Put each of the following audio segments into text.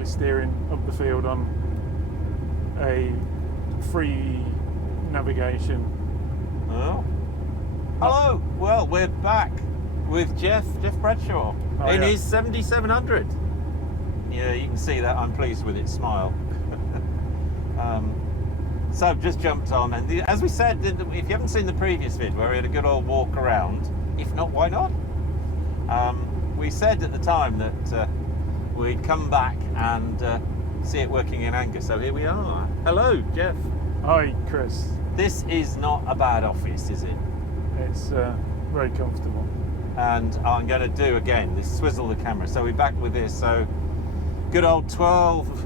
basically steering up the field on a free navigation. Oh. Hello. Well, we're back with Jeff Bradshaw in his 7700. Yeah, you can see that I'm pleased with its smile. So I've just jumped on, and as we said, if you haven't seen the previous vid where we had a good old walk around, if not, why not? We said at the time that we'd come back and see it working in anger, so here we are. Hello, Jeff. Hi, Chris. This is not a bad office, is it? It's very comfortable. And I'm going to do again this swizzle the camera. So we're back with this. So good old 12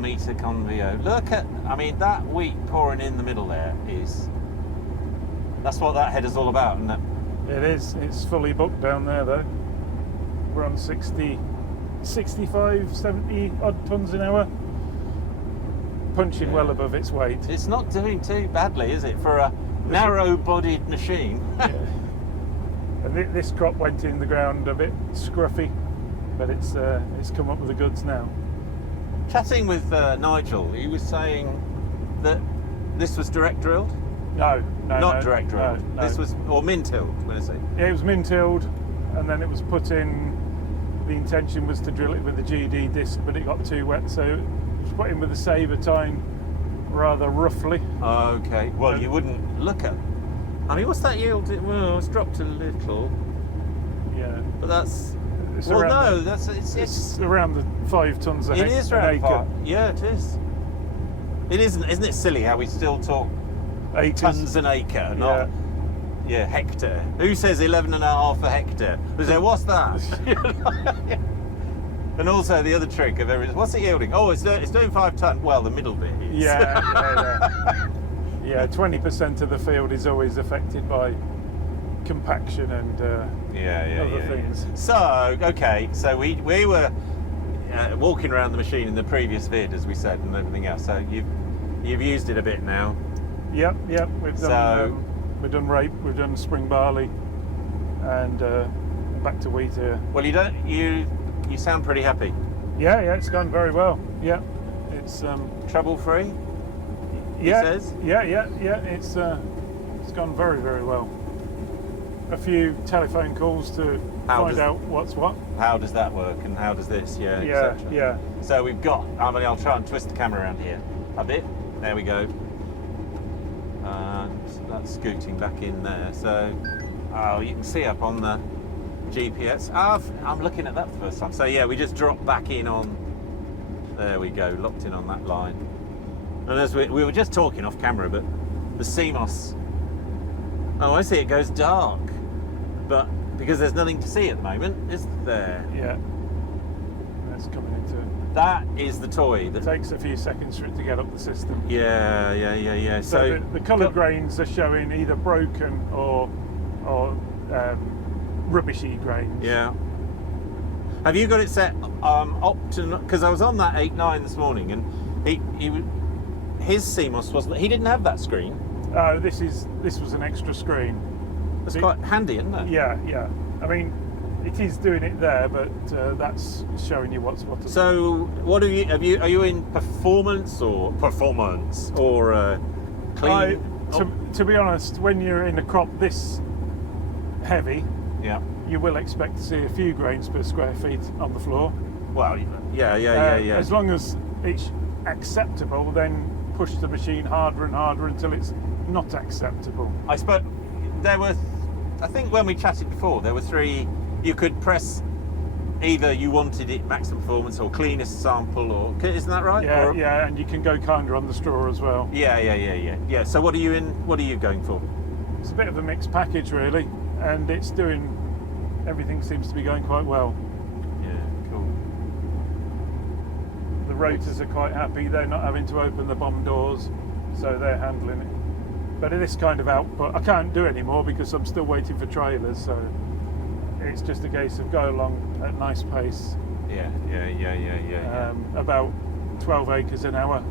metre Convio. Look at, I mean, that wheat pouring in the middle there that's what that header's all about, isn't it? It is. It's fully booked down there though. We're on 65, 70 odd tons an hour. Punching well above its weight. It's not doing too badly, is it, for a narrow-bodied machine? Yeah. And this crop went in the ground a bit scruffy, but it's come up with the goods now. Chatting with Nigel, he was saying that this was direct drilled. No, not direct drilled. No. This was, or min-tilled, when I say. Yeah, it was min-tilled, and then it was put in. The intention was to drill it with the GD disc, but it got too wet, so it was put in with a sabre tine rather roughly. Okay. Well, you wouldn't look at. I mean, what's that yield? Well, it's dropped a little. Yeah. But that's. It's Well, around no, it's around the 5 tons a It is around acre. 5. Yeah, it is. It isn't it silly how we still talk Acres. tons an acre, not hectare. Who says 11.5 a hectare? They say, what's that? And also the other trick of everything, what's it yielding? Oh, it's doing 5 ton. Well, the middle bit is. Yeah. 20% of the field is always affected by compaction and other things. So, okay, so we were walking around the machine in the previous vid, as we said, and everything else. So you've used it a bit now. Yep. We've done rape, we've done spring barley, and back to wheat here. Well, you sound pretty happy. Yeah, it's gone very well. Yeah, it's trouble free. Yeah, he says. Yeah. It's gone very, very well. A few telephone calls to find out what's what. How does that work, and how does this? Yeah. So we've got. I mean, I'll try and twist the camera around here a bit. There we go. And that's scooting back in there. So, you can see up on the GPS. I'm looking at that for the first time. So yeah, we just dropped back in on. There we go, locked in on that line. And as we were just talking off camera, but the CMOS. Oh, I see. It goes dark, but because there's nothing to see at the moment, is there? Yeah. That's coming into it. That is the toy. It takes a few seconds for it to get up the system. Yeah. So the coloured grains are showing either broken or rubbishy grains. Yeah. Have you got it set up to? Because I was on that 8.9 this morning, and his CMOS wasn't. He didn't have that screen. Oh, this was an extra screen. It's quite handy, isn't it? Yeah. I mean, it is doing it there, but that's showing you what's what. So, what are you in performance or clean? To be honest, when you're in a crop this heavy, you will expect to see a few grains per square feet on the floor. Well, yeah. As long as it's acceptable, then push the machine harder and harder until it's not acceptable. I suppose there were. I think when we chatted before, there were 3. You could press either you wanted it maximum performance or cleanest sample, or isn't that right? Yeah, and you can go kinder on the straw as well. Yeah. So what are you going for? It's a bit of a mixed package really, and it's doing. Everything seems to be going quite well. Yeah, cool. The rotors are quite happy. They're not having to open the bomb doors, so they're handling it. But in this kind of output, I can't do anymore because I'm still waiting for trailers. So it's just a case of go along at a nice pace. Yeah. About 12 acres an hour.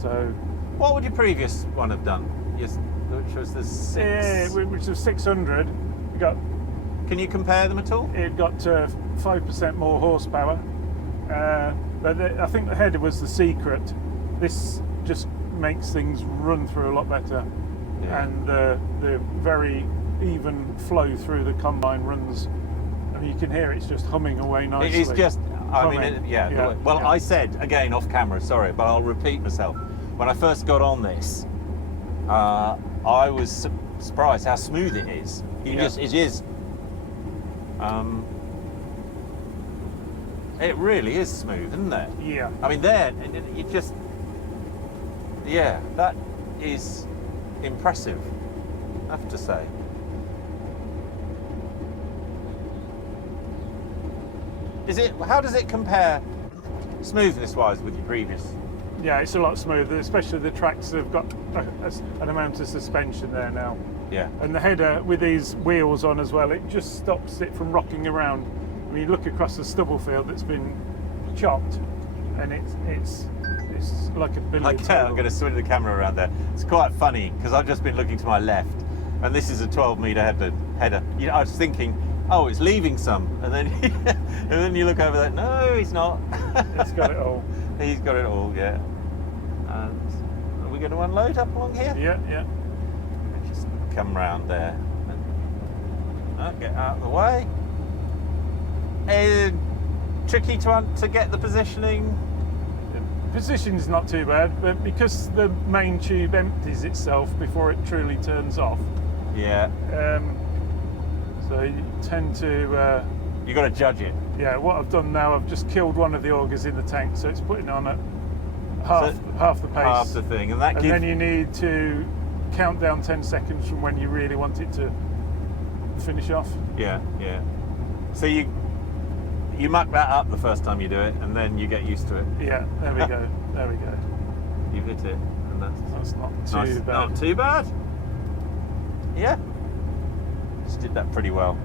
So. What would your previous one have done? Yes, which was the 6. Which was 600. We got Can you compare them at all? It got 5% more horsepower, but I think the header was the secret. This just makes things run through a lot better, and the very even flow through the combine runs. I mean, you can hear it's just humming away nicely. It is just, I mean, Well, yeah. I said, again, off camera, sorry, but I'll repeat myself. When I first got on this, I was surprised how smooth it is. It is. It really is smooth, isn't it? Yeah. I mean, that is impressive, I have to say. How does it compare smoothness-wise with your previous? Yeah, it's a lot smoother, especially the tracks have got an amount of suspension there now. Yeah. And the header with these wheels on as well, it just stops it from rocking around. I mean, you look across the stubble field that's been chopped, and it's like a billiard I'm going to swing the camera around there. It's quite funny because I've just been looking to my left, and this is a 12-metre header. You know, I was thinking, oh, it's leaving some, and then and then you look over there. No, he's not. It's got it all. He's got it all, yeah. And are we going to unload up along here? Yeah. Just come round there. Get out of the way. Tricky to get the positioning. The position's not too bad, but because the main tube empties itself before it truly turns off. Yeah. So you tend to. You got to judge it. Yeah. What I've done now, I've just killed one of the augers in the tank, so it's putting on at half the pace. Half the thing, and then you need to count down 10 seconds from when you really want it to finish off. Yeah. So you muck that up the first time you do it, and then you get used to it. Yeah, there we go. You hit it, and that's not too bad. Not too bad. Yeah. Just did that pretty well.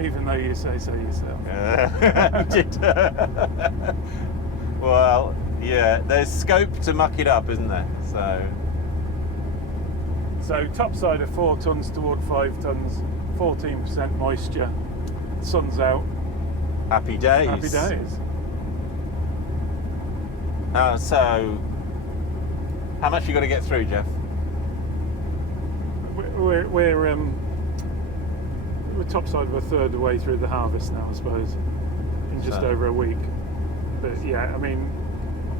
Even though you say so yourself. Well, yeah, there's scope to muck it up, isn't there? So top side of 4 tons toward 5 tons, 14% moisture, sun's out. Happy days. Happy days. So, how much you got to get through, Jeff? We're top side of a third of the way through the harvest now, I suppose, in just over a week. But yeah, I mean,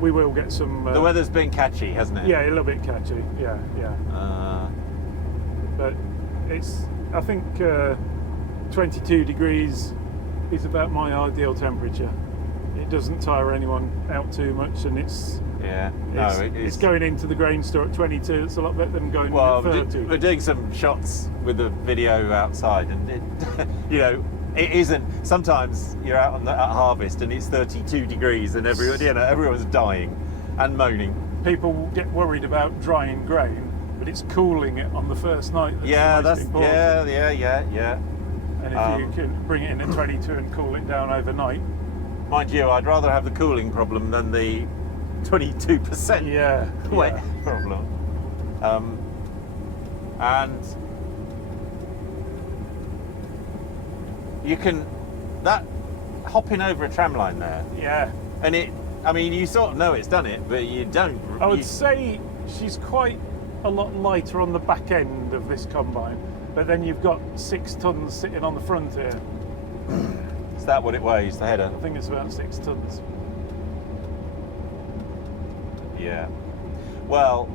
we will get some. The weather's been catchy, hasn't it? Yeah, a little bit catchy. Yeah. But it's, I think, 22 degrees is about my ideal temperature. It doesn't tire anyone out too much, and it's going into the grain store at 22. It's a lot better than going at 30. We're doing some shots with the video outside, and it isn't. Sometimes you're out at harvest and it's 32 degrees, and everyone's dying and moaning. People get worried about drying grain, but it's cooling it on the first night. That's important. Yeah. And if you can bring it in at 22 and cool it down overnight. Mind you, I'd rather have the cooling problem than the 22% wet problem. And you can, that hopping over a tram line there. Yeah. And you sort of know it's done it, but you don't. I would say she's quite a lot lighter on the back end of this combine, but then you've got 6 tons sitting on the front here. Is that what it weighs, the header? I think it's about 6 tons. Yeah. Well,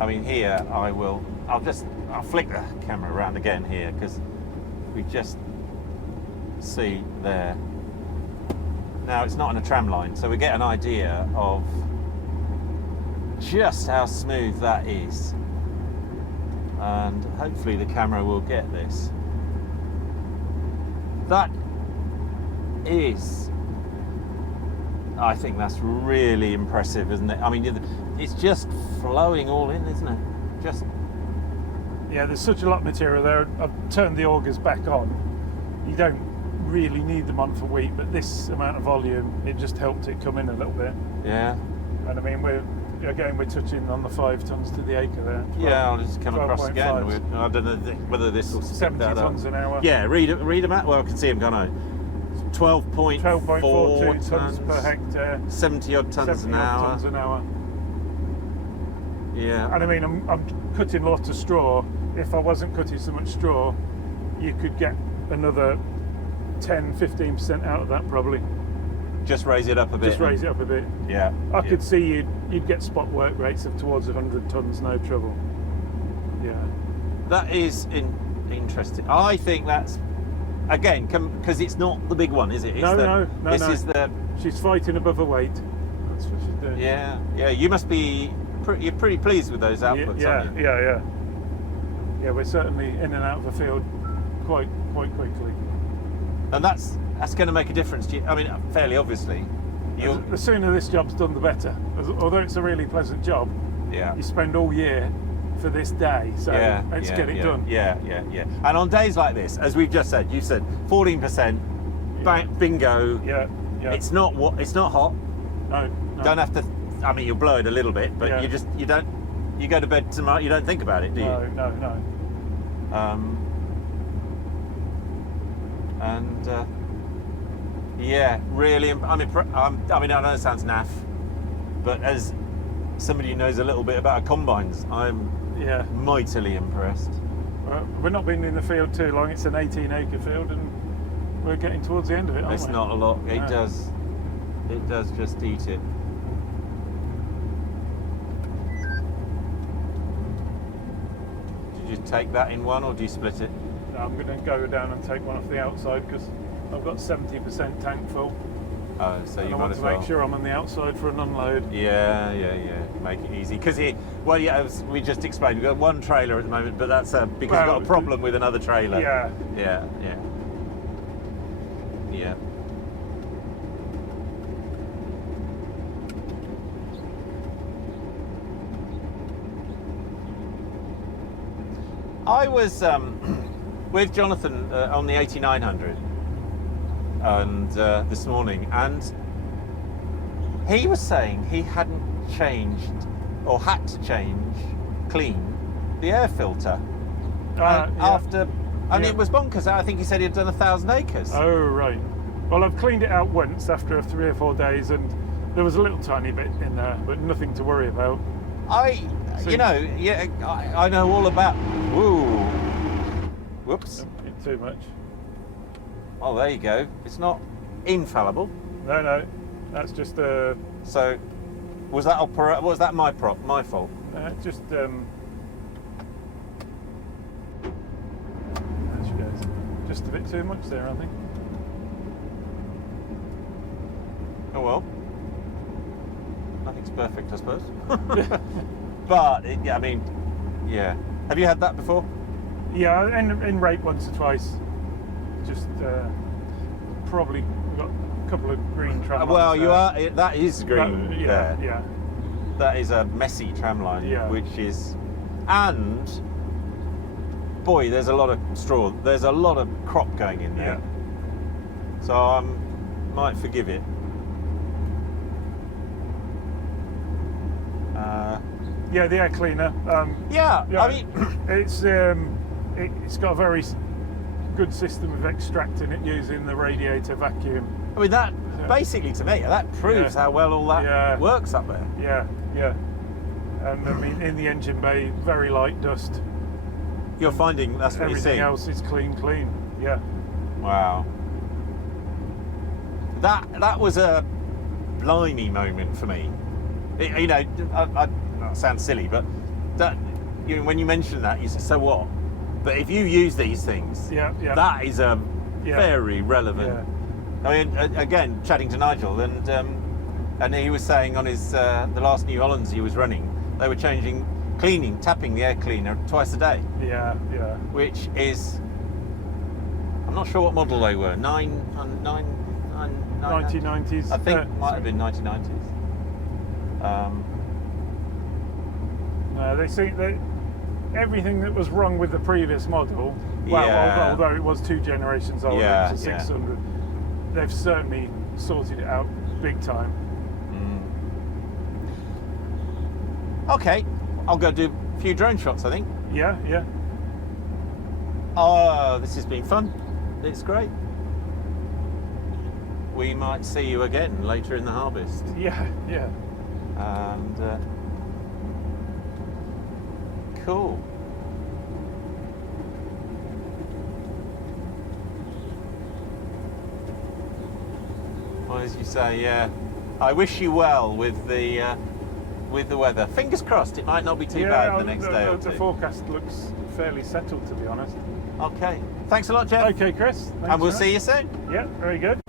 I mean, here I'll flick the camera around again here, because we just see there. Now, it's not on a tram line, so we get an idea of just how smooth that is. And hopefully the camera will get this. That is, I think that's really impressive, isn't it? I mean, it's just flowing all in, isn't it? Yeah, there's such a lot of material there. I've turned the augers back on. You don't really need them on for wheat, but this amount of volume, it just helped it come in a little bit. Yeah. And I mean, again, we're touching on the 5 tons to the acre there. Yeah, I'll just come across 12.5. again. I don't know whether this will stick 70 that up. tons an hour. Yeah, read them out. Well, I can see them, can't I? 12.42 tons per hectare. 70 odd tons 70 an odd hour. tons an hour. Yeah. And I mean, I'm cutting a lot of straw. If I wasn't cutting so much straw, you could get another 10-15% out of that probably. Just raise it up a bit. Just raise it up a bit. Yeah. I could see you'd get spot work rates of towards 100 tons, no trouble. Yeah. That is interesting. I think that's, again, because it's not the big one, is it? It's No. This is the... She's fighting above her weight. That's what she's doing. Yeah. You must be... You're pretty pleased with those outputs, aren't you? Yeah, we're certainly in and out of the field quite quickly. And that's going to make a difference to you. I mean, fairly obviously. The sooner this job's done, the better. Although it's a really pleasant job, Yeah. you spend all year for this day, so let's get it done. Yeah. And on days like this, as we've just said, you said 14%, bingo. Yeah. It's not hot. No. Don't have to. I mean, you'll blow it a little bit, but Yeah. you don't. You go to bed tomorrow. You don't think about it, do you? No. Yeah, really. I mean, I know it sounds naff, but as somebody who knows a little bit about combines, I'm mightily impressed. We're not been in the field too long. It's an 18-acre field, and we're getting towards the end of it, aren't It's we? not a lot. It No. does just eat it. Did you take that in one, or do you split it? No, I'm going to go down and take one off the outside because I've got 70% tank full. Oh, so And you I might want as to well. make sure I'm on the outside for an unload. Yeah. Make it easy because as we just explained, we've got one trailer at the moment, but that's because we've got a problem with another trailer. Yeah. Yeah. I was with Jonathan on the 8900 and this morning, and he was saying he hadn't changed or had to clean the air filter after. And it was bonkers. I think he said he'd done 1,000 acres. Oh, right. Well, I've cleaned it out once after 3 or 4 days, and there was a little tiny bit in there, but nothing to worry about. I know all about. Ooh. Whoops. Don't eat too much. Oh, there you go. It's not infallible. No. That's just So, was that my fault? just there she goes. Just a bit too much there, I think. Oh well. Nothing's perfect, I suppose. But have you had that before? Yeah, in rape once or twice. Just probably got a couple of green tram lines. Well, you are. That is green. Yeah. That is a messy tram line, Yeah. which is, and boy, there's a lot of straw. There's a lot of crop going in there. Yeah. So I might forgive it. Yeah, the air cleaner. I mean, it's got a very good system of extracting it using the radiator vacuum. that basically to me that proves how well all that works up there. Yeah. And I mean, in the engine bay, very light dust. You're finding that's what you're Everything seeing. else is clean. Yeah. Wow. That was a blimey moment for me. That sounds silly, but that when you mention that, you say, so what? But if you use these things, that is very relevant. Yeah. I mean, again, chatting to Nigel, and he was saying on his the last New Hollands he was running, they were tapping the air cleaner twice a day. Yeah. Which is, I'm not sure what model they were. 1990s. I think might have been 1990s. No, they see that everything that was wrong with the previous model. Although it was 2 generations old, it was a 600. They've certainly sorted it out big time. Okay, I'll go do a few drone shots, I think. Yeah, yeah. Oh, this has been fun. It's great. We might see you again later in the harvest. Yeah, yeah. And cool. Well, as you say, yeah. I wish you well with the weather. Fingers crossed, it might not be too bad the next day or two. The forecast looks fairly settled, to be honest. Okay. Thanks a lot, Jeff. Okay, Chris. Thanks And we'll very see you much. soon. Yeah, very good.